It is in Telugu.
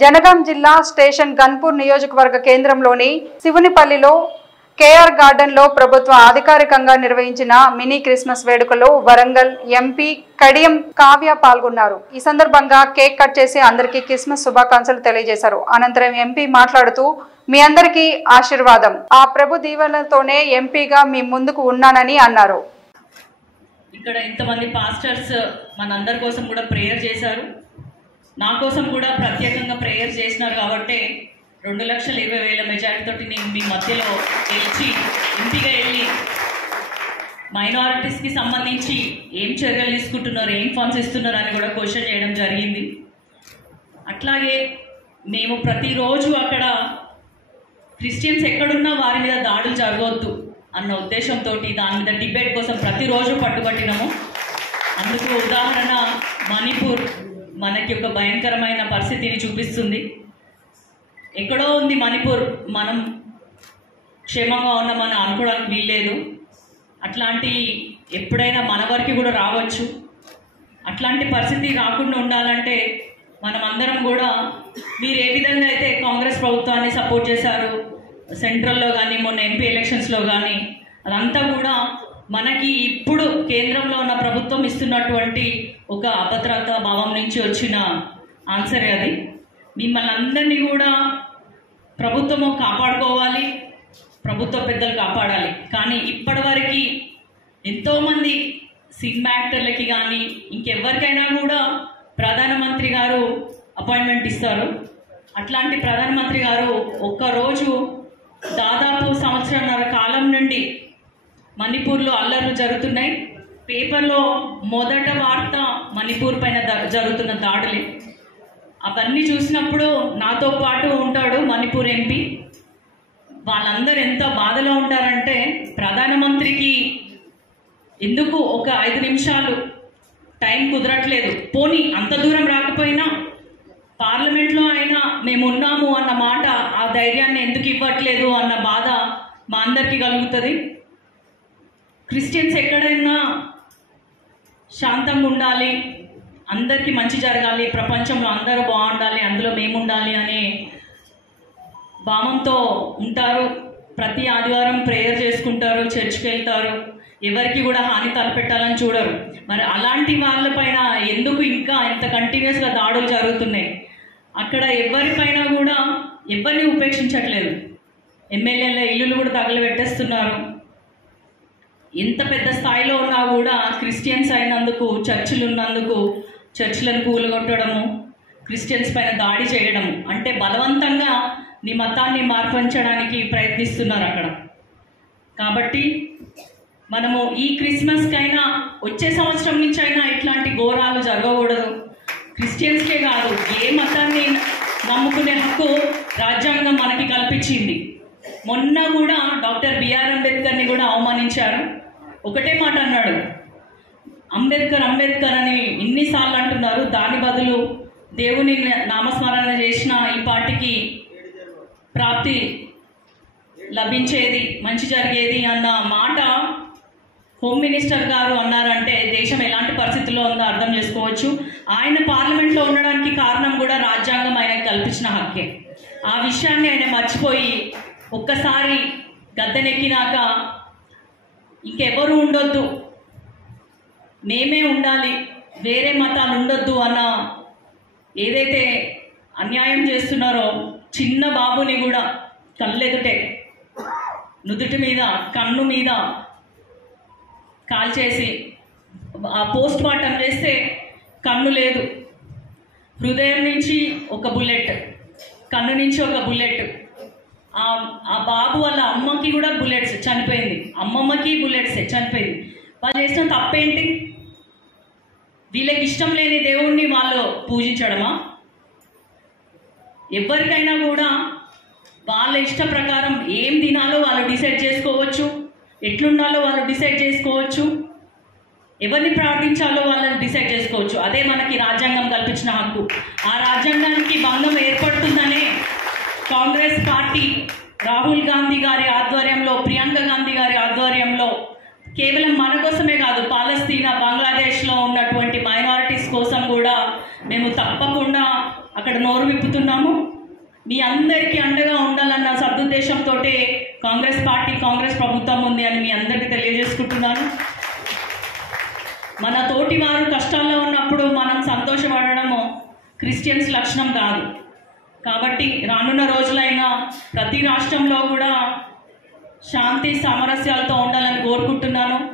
జనగాం జిల్లా స్టేషన్ గన్పూర్ నియోజకవర్గ కేంద్రంలోని శివునిపల్లిలో కేఆర్ గార్డెన్ లో ప్రభుత్వ అధికారికంగా నిర్వహించిన మినీ క్రిస్మస్ వేడుకలో వరంగల్ ఎంపీ కడియం కావ్య పాల్గొన్నారు. ఈ సందర్భంగా కేక్ కట్ చేసి అందరికీ క్రిస్మస్ శుభాకాంక్షలు తెలియజేశారు. అనంతరం ఎంపీ మాట్లాడుతూ మీ అందరికీ ఆశీర్వాదం, ఆ ప్రభు దీవెనలతోనే ఎంపీగా మీ ముందుకు ఉన్నానని అన్నారు. ఇక్కడ ఇంతమంది పాస్టర్స్ మనందరి కోసం కూడా ప్రేయర్ చేశారు, నా కోసం కూడా ప్రత్యేకంగా ప్రేయర్ చేసినారు. కాబట్టి 2,20,000 మెజారిటీతోటి నేను మీ మధ్యలో గెలిచి ఎంపీగా వెళ్ళి మైనారిటీస్కి సంబంధించి ఏం చర్యలు తీసుకుంటున్నారు, ఏం ఫండ్స్ ఇస్తున్నారు అని కూడా క్వశ్చన్ చేయడం జరిగింది. అట్లాగే మేము ప్రతిరోజు అక్కడ క్రిస్టియన్స్ ఎక్కడున్నా వారి మీద దాడులు జరగవద్దు అన్న ఉద్దేశంతో దాని మీద డిబేట్ కోసం ప్రతిరోజు పట్టుబట్టినాము. అందుకు ఉదాహరణ మణిపూర్ మనకి ఒక భయంకరమైన పరిస్థితిని చూపిస్తుంది. ఎక్కడో ఉంది మణిపూర్, మనం క్షేమంగా ఉన్నామని అనుకోవడానికి వీల్లేదు. అట్లాంటి ఎప్పుడైనా మన వరకు కూడా రావచ్చు. అట్లాంటి పరిస్థితి రాకుండా ఉండాలంటే మనం అందరం కూడా మీరు ఏ విధంగా అయితే కాంగ్రెస్ ప్రభుత్వాన్ని సపోర్ట్ చేశారు సెంట్రల్లో కానీ మొన్న ఎంపీ ఎలక్షన్స్లో కానీ, అదంతా కూడా మనకి ఇప్పుడు కేంద్రంలో ఉన్న ప్రభుత్వం ఇస్తున్నటువంటి ఒక అభద్రతా భావం నుంచి వచ్చిన ఆన్సరే అది. మిమ్మల్ని అందరినీ కూడా ప్రభుత్వము కాపాడుకోవాలి, ప్రభుత్వ పెద్దలు కాపాడాలి. కానీ ఇప్పటివరకు ఎంతోమంది సినిమా యాక్టర్లకి కానీ ఇంకెవరికైనా కూడా ప్రధానమంత్రి గారు అపాయింట్మెంట్ ఇస్తారు. అట్లాంటి ప్రధానమంత్రి గారు ఒక్కరోజు దాదాపు సంవత్సరాన్నర కాలం నుండి మణిపూర్లో అల్లర్లు జరుగుతున్నాయి. పేపర్లో మొదట వార్త మణిపూర్ పైన జరుగుతున్న దాడులే. అవన్నీ చూసినప్పుడు నాతో పాటు ఉంటాడు మణిపూర్ ఎంపీ. వాళ్ళందరూ ఎంత బాధలో ఉంటారంటే ప్రధానమంత్రికి ఎందుకు ఒక 5 నిమిషాలు టైం కుదరట్లేదు, పోనీ అంత దూరం రాకపోయినా పార్లమెంట్లో అయినా మేము ఉన్నాము అన్న మాట, ఆ ధైర్యాన్ని ఎందుకు ఇవ్వట్లేదు అన్న బాధ మా అందరికీ కలుగుతుంది. క్రిస్టియన్స్ ఎక్కడైనా శాంతంగా ఉండాలి, అందరికీ మంచి జరగాలి, ప్రపంచంలో అందరూ బాగుండాలి, అందులో మేము ఉండాలి అనే భావంతో ఉంటారు. ప్రతి ఆదివారం ప్రేయర్ చేసుకుంటారు, చర్చ్కి వెళ్తారు, ఎవరికి కూడా హాని తలపెట్టాలని చూడరు. మరి అలాంటి వాళ్ళపైన ఎందుకు ఇంకా ఇంత కంటిన్యూస్గా దాడులు జరుగుతున్నాయి? అక్కడ ఎవరిపైన కూడా ఎవరిని ఉపేక్షించట్లేదు. ఎమ్మెల్యేల ఇల్లులు కూడా తగలబెట్టేస్తున్నారు. ఎంత పెద్ద స్థాయిలో ఉన్నా కూడా క్రిస్టియన్స్ అయినందుకు, చర్చిలు ఉన్నందుకు చర్చిలను కూలగొట్టడము, క్రిస్టియన్స్ పైన దాడి చేయడము, అంటే బలవంతంగా నీ మతాన్ని మార్పించడానికి ప్రయత్నిస్తున్నారు అక్కడ. కాబట్టి మనము ఈ క్రిస్మస్కైనా వచ్చే సంవత్సరం నుంచి అయినా ఇట్లాంటి ఘోరాలు జరగకూడదు. క్రిస్టియన్స్కే కాదు, ఏ మతాన్ని నమ్ముకునే హక్కు రాజ్యాంగం మనకి కల్పించింది. మొన్న కూడా డాక్టర్ బిఆర్ అంబేద్కర్ని కూడా అవమానించారు. ఒకటే మాట అన్నాడు, అంబేద్కర్ అంబేద్కర్ అని ఇన్నిసార్లు అంటున్నారు, దాని బదులు దేవుని నామస్మరణ చేసిన ఈ పార్టీకి ప్రాప్తి లభించేది, మంచి జరిగేది అన్న మాట హోమ్ మినిస్టర్ గారు అన్నారంటే దేశం ఎలాంటి పరిస్థితుల్లో ఉందో అర్థం చేసుకోవచ్చు. ఆయన పార్లమెంట్లో ఉండడానికి కారణం కూడా రాజ్యాంగం ఆయనకు కల్పించిన హక్కే. ఆ విషయాన్ని ఆయన మర్చిపోయి ఒక్కసారి గద్దెనెక్కినాక ఇంకెవరు ఉండొద్దు, మేమే ఉండాలి, వేరే మతాలు ఉండొద్దు అన్న ఏదైతే అన్యాయం చేస్తున్నారో చిన్న బాబుని కూడా కళ్ళెదుటే నుదుటి మీద కన్ను మీద కాల్చేసి పోస్ట్ మార్టం చేస్తే కన్ను లేదు, హృదయం నుంచి ఒక బుల్లెట్, కన్ను నుంచి ఒక బుల్లెట్, ఆ బాబు వాళ్ళ అమ్మకి కూడా బుల్లెట్స్ చనిపోయింది, అమ్మమ్మకి బుల్లెట్స్ చనిపోయింది. వాళ్ళు చేసిన తప్పేంటి? వీళ్ళకి ఇష్టం లేని దేవుణ్ణి వాళ్ళు పూజించడమా? ఎవరికైనా కూడా వాళ్ళ ఇష్ట ప్రకారం ఏం తినాలో వాళ్ళు డిసైడ్ చేసుకోవచ్చు, ఎట్లుండాలో వాళ్ళు డిసైడ్ చేసుకోవచ్చు, ఎవరిని ప్రార్థించాలో వాళ్ళని డిసైడ్ చేసుకోవచ్చు. అదే మనకి రాజ్యాంగం కల్పించిన హక్కు. ఆ రాజ్యాంగానికి భంగం ఏర్పడుతుందనే కాంగ్రెస్ పార్టీ రాహుల్ గాంధీ గారి ఆధ్వర్యంలో, ప్రియాంక గాంధీ గారి ఆధ్వర్యంలో కేవలం మన కోసమే కాదు, పాలస్తీనా, బంగ్లాదేశ్లో ఉన్నటువంటి మైనారిటీస్ కోసం కూడా మేము తప్పకుండా అక్కడ నోరు విప్పుతాం. చెప్తున్నాము. మీ అందరికీ అండగా ఉండాలన్న సదుద్దేశంతో కాంగ్రెస్ పార్టీ, కాంగ్రెస్ ప్రభుత్వం ఉంది అని మీ అందరికీ తెలియజేసుకుంటున్నాను. మన తోటి వారు కష్టాల్లో ఉన్నప్పుడు మనం సంతోషపడడము క్రిస్టియన్స్ లక్షణం కాదు. కాబట్టి రానున్న రోజులైనా ప్రతి రాష్ట్రంలో కూడా శాంతి సామరస్యాలతో ఉండాలని కోరుకుంటున్నాను.